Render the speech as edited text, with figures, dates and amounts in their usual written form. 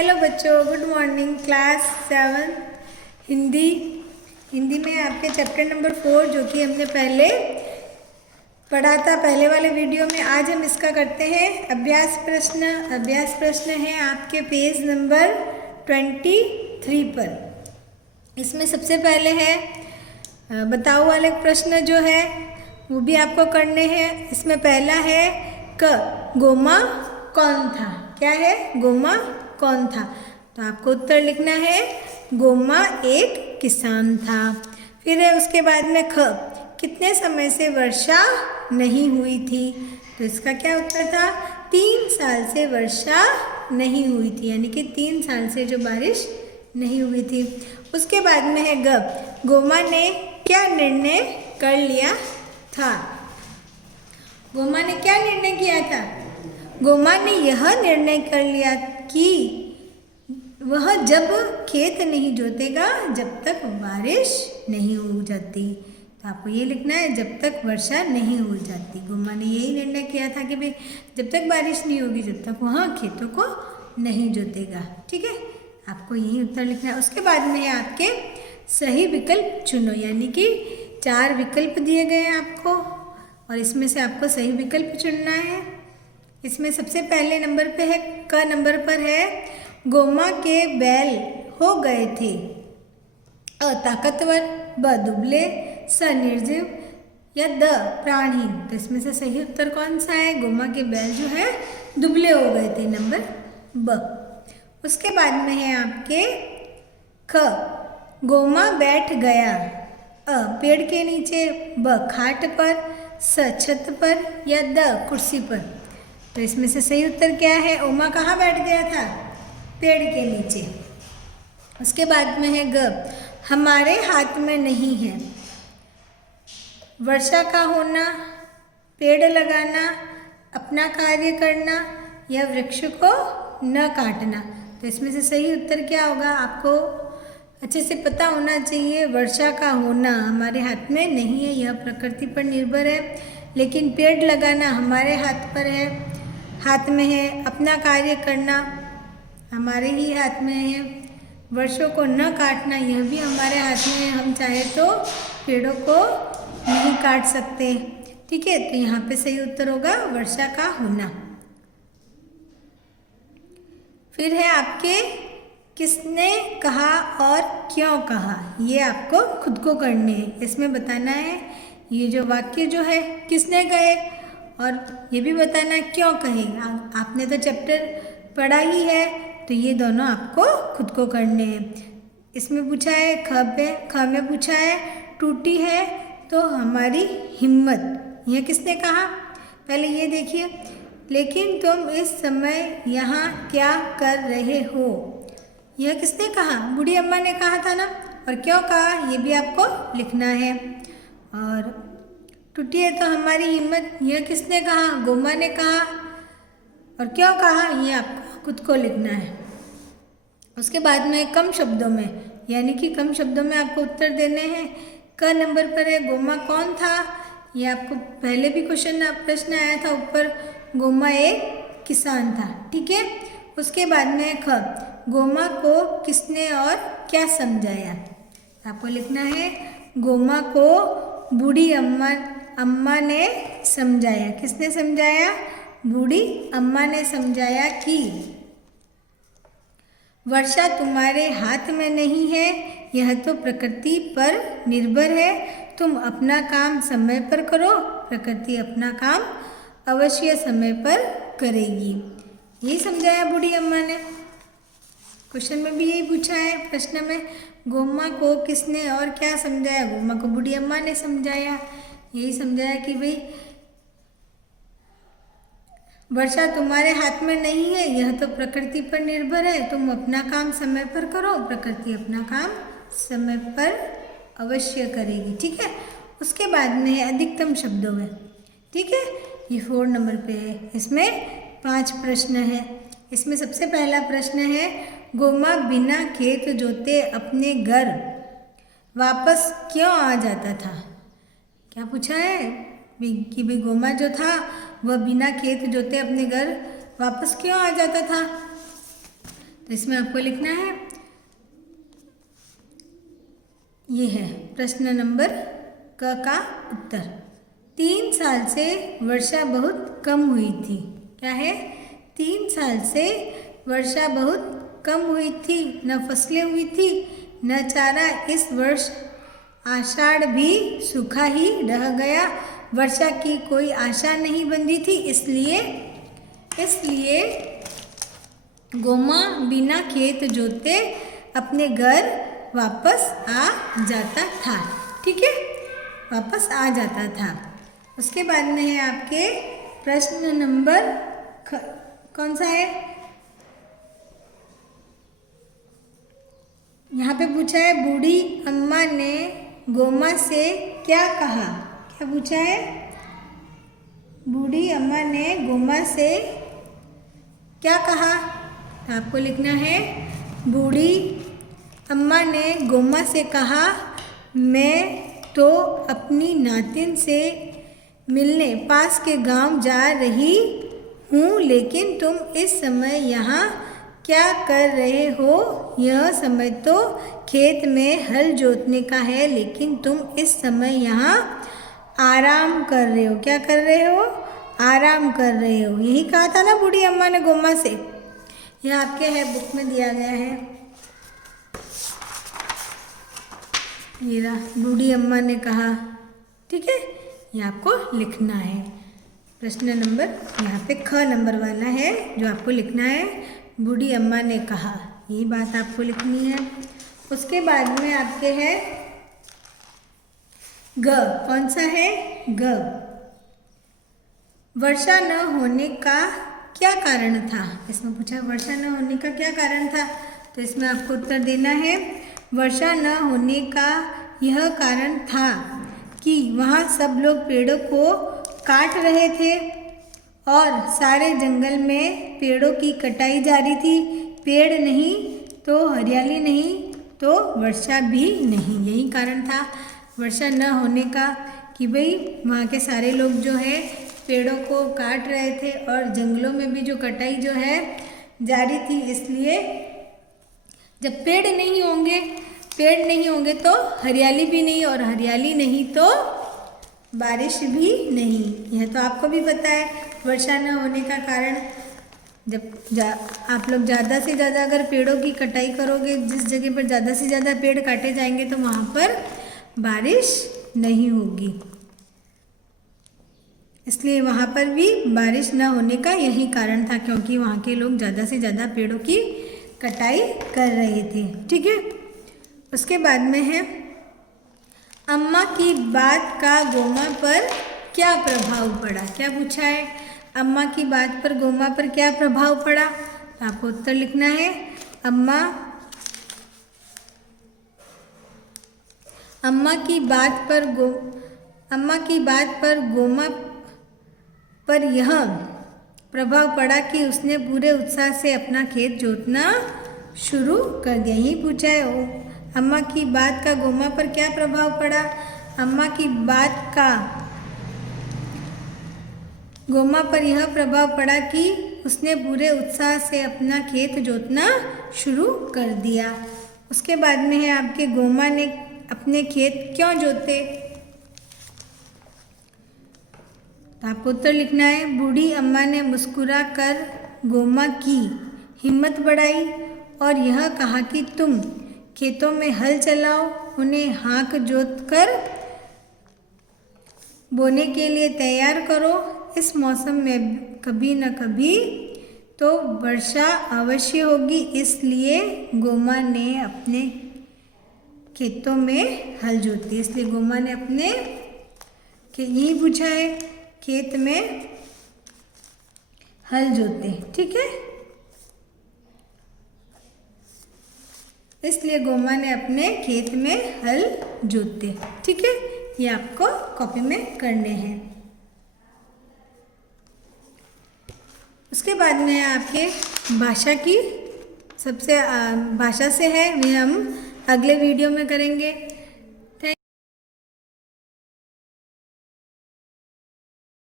Hello बच्चों, good morning. Class 7 Hindi में आपके चैप्टर नंबर 4 जो कि हमने पहले पढ़ा था पहले वाले वीडियो में। आज हम इसका करते हैं अभ्यास प्रश्न है आपके पेज नंबर 23 पर। इसमें सबसे पहले है बताओ वाले प्रश्न जो है वो भी आपको करने हैं। इसमें पहला है क गोमा कौन था। क्या है? गोमा कौन था। तो आपको उत्तर लिखना है गोमा एक किसान था। फिर है उसके बाद में ख कितने समय से वर्षा नहीं हुई थी। तो इसका क्या उत्तर था? 3 साल से वर्षा नहीं हुई थी, यानी कि 3 साल से जो बारिश नहीं हुई थी। उसके बाद में है ग गोमा ने क्या निर्णय कर लिया था। गोमा ने क्या निर्णय किया था? गोमा ने यह निर्णय कर लिया कि वह जब खेत नहीं जोतेगा जब तक बारिश नहीं हो जाती। तो आपको ये लिखना है जब तक वर्षा नहीं हो जाती। गोमा ने यही निर्णय किया था कि भाई जब तक बारिश नहीं होगी जब तक वह खेतों को नहीं जोतेगा। ठीक है, आपको यही उत्तर लिखना है। उसके बाद में है आपके सही विकल्प चुनो, यानी कि 4 विकल्प दिए गए हैं आपको और इसमें से आपको सही विकल्प चुनना है। इसमें सबसे पहले नंबर पे है क नंबर पर है गोमा के बैल हो गए थे अ ताकतवर, ब दुबले, स निर्जीव या द प्राणहीन। तो इसमें से सही उत्तर कौन सा है? गोमा के बैल जो है दुबले हो गए थे, नंबर ब। उसके बाद में है आपके ख गोमा बैठ गया अ पेड़ के नीचे, ब खाट पर, स छत पर या द कुर्सी पर। तो इसमें से सही उत्तर क्या है? ओमा कहाँ बैठ गया था? पेड़ के नीचे। उसके बाद में है ग हमारे हाथ में नहीं है वर्षा का होना, पेड़ लगाना, अपना कार्य करना या वृक्ष को न काटना। तो इसमें से सही उत्तर क्या होगा? आपको अच्छे से पता होना चाहिए। वर्षा का होना हमारे हाथ में नहीं है, यह प्रकृति पर निर्भर है, लेकिन पेड़ लगाना हमारे हाथ में है। अपना कार्य करना हमारे ही हाथ में है। वृक्षों को न काटना यह भी हमारे हाथ में है, हम चाहे तो पेड़ों को नहीं काट सकते। ठीक है, तो यहाँ पे सही उत्तर होगा वर्षा का होना। फिर है आपके किसने कहा और क्यों कहा। ये आपको खुद को करने हैं। इसमें बताना है ये जो वाक्य जो है किसने कहे और ये भी बताना है क्यों कहे। आपने तो चैप्टर पढ़ा ही है, तो ये दोनों आपको खुद को करने हैं। इसमें पूछा है ख में पूछा है टूटी है तो हमारी हिम्मत, यह किसने कहा? पहले ये देखिए, लेकिन तुम इस समय यहाँ क्या कर रहे हो, यह किसने कहा? बूढ़ी अम्मा ने कहा था ना। और क्यों कहा ये भी आपको लिखना है। और टूटी है तो हमारी हिम्मत, यह किसने कहा? गोमा ने कहा। और क्यों कहा ये आपको खुद को लिखना है। उसके बाद में कम शब्दों में, यानी कि कम शब्दों में आपको उत्तर देने हैं। क नंबर पर है गोमा कौन था। ये आपको पहले भी प्रश्न आया था ऊपर, गोमा एक किसान था। ठीक है, उसके बाद में ख गोमा को किसने और क्या समझाया। आपको लिखना है गोमा को बूढ़ी अम्मा ने समझाया। किसने समझाया? बूढ़ी अम्मा ने समझाया कि वर्षा तुम्हारे हाथ में नहीं है, यह तो प्रकृति पर निर्भर है। तुम अपना काम समय पर करो, प्रकृति अपना काम अवश्य समय पर करेगी। यही समझाया बूढ़ी अम्मा ने। क्वेश्चन में भी यही पूछा है प्रश्न में, गोमा को किसने और क्या समझाया। गोमा को बूढ़ी अम्मा ने समझाया। यही समझाया कि भाई वर्षा तुम्हारे हाथ में नहीं है, यह तो प्रकृति पर निर्भर है। तुम अपना काम समय पर करो, प्रकृति अपना काम समय पर अवश्य करेगी। ठीक है, उसके बाद में है अधिकतम शब्दों में। ठीक है, ये 4 नंबर पे है। इसमें 5 प्रश्न है। इसमें सबसे पहला प्रश्न है गोमा बिना खेत जोते अपने घर वापस क्यों आ जाता था। क्या पूछा है कि भाई गोमा जो था वह बिना खेत जोते अपने घर वापस क्यों आ जाता था। तो इसमें आपको लिखना है, ये है प्रश्न नंबर क का उत्तर। 3 साल से वर्षा बहुत कम हुई थी। क्या है? 3 साल से वर्षा बहुत कम हुई थी, न फसलें हुई थी न चारा। इस वर्ष आषाढ़ भी सूखा ही रह गया, वर्षा की कोई आशा नहीं बंधी थी। इसलिए गोमा बिना खेत जोते अपने घर वापस आ जाता था। ठीक है, वापस आ जाता था। उसके बाद में है आपके प्रश्न नंबर कौन सा है? यहाँ पे पूछा है, बूढ़ी अम्मा ने गोमा से क्या कहा? क्या पूछा है? बूढ़ी अम्मा ने गोमा से क्या कहा? तो आपको लिखना है, बूढ़ी अम्मा ने गोमा से कहा, मैं तो अपनी नातिन से मिलने पास के गांव जा रही हूँ, लेकिन तुम इस समय यहाँ क्या कर रहे हो? यह समय तो खेत में हल जोतने का है, लेकिन तुम इस समय यहाँ आराम कर रहे हो। क्या कर रहे हो? आराम कर रहे हो। यही कहा था ना बूढ़ी अम्मा ने गोमा से। यह आपके है बुक में दिया गया है। ये रहा, बूढ़ी अम्मा ने कहा। ठीक है, ये आपको लिखना है। प्रश्न नंबर यहाँ पे ख नंबर वाला है जो आपको लिखना है, बूढ़ी अम्मा ने कहा। यही बात आपको लिखनी है। उसके बाद में आपके है ग। कौन सा है? ग। वर्षा न होने का क्या कारण था? इसमें पूछा वर्षा न होने का क्या कारण था, तो इसमें आपको उत्तर देना है, वर्षा न होने का यह कारण था कि वहाँ सब लोग पेड़ों को काट रहे थे और सारे जंगल में पेड़ों की कटाई जारी थी। पेड़ नहीं तो हरियाली नहीं तो वर्षा भी नहीं। यही कारण था वर्षा न होने का कि भाई वहाँ के सारे लोग जो है पेड़ों को काट रहे थे और जंगलों में भी जो कटाई जो है जारी थी। इसलिए जब पेड़ नहीं होंगे तो हरियाली भी नहीं, और हरियाली नहीं तो बारिश भी नहीं। यह तो आपको भी पता है वर्षा न होने का कारण। जब आप लोग ज़्यादा से ज़्यादा अगर पेड़ों की कटाई करोगे, जिस जगह पर ज़्यादा से ज़्यादा पेड़ काटे जाएंगे तो वहाँ पर बारिश नहीं होगी। इसलिए वहाँ पर भी बारिश न होने का यही कारण था, क्योंकि वहाँ के लोग ज़्यादा से ज़्यादा पेड़ों की कटाई कर रहे थे। ठीक है, उसके बाद में है, अम्मा की बात का गोमा पर क्या प्रभाव पड़ा? क्या पूछा है? अम्मा की बात पर गोमा पर क्या प्रभाव पड़ा? तो आपको उत्तर लिखना है, अम्मा की बात पर गोमा पर यह प्रभाव पड़ा कि उसने पूरे उत्साह से अपना खेत जोतना शुरू कर दिया। यही पूछा है, अम्मा की बात का गोमा पर क्या प्रभाव पड़ा? अम्मा की बात का गोमा पर यह प्रभाव पड़ा कि उसने पूरे उत्साह से अपना खेत जोतना शुरू कर दिया। उसके बाद में है आपके, गोमा ने अपने खेत क्यों जोते? तो आपको उत्तर लिखना है, बूढ़ी अम्मा ने मुस्कुरा कर गोमा की हिम्मत बढ़ाई और यह कहा कि तुम खेतों में हल चलाओ, उन्हें हाँक जोत कर बोने के लिए तैयार करो। इस मौसम में कभी न कभी तो वर्षा अवश्य होगी। इसलिए गोमा ने अपने खेतों में हल जोती। इसलिए गोमा ने अपने यही पूछा है, खेत में हल जोते। ठीक है, इसलिए गोमा ने अपने खेत में हल जोते। ठीक है, ये आपको कॉपी में करने हैं। उसके बाद में आपके भाषा की भाषा से है, वे हम अगले वीडियो में करेंगे।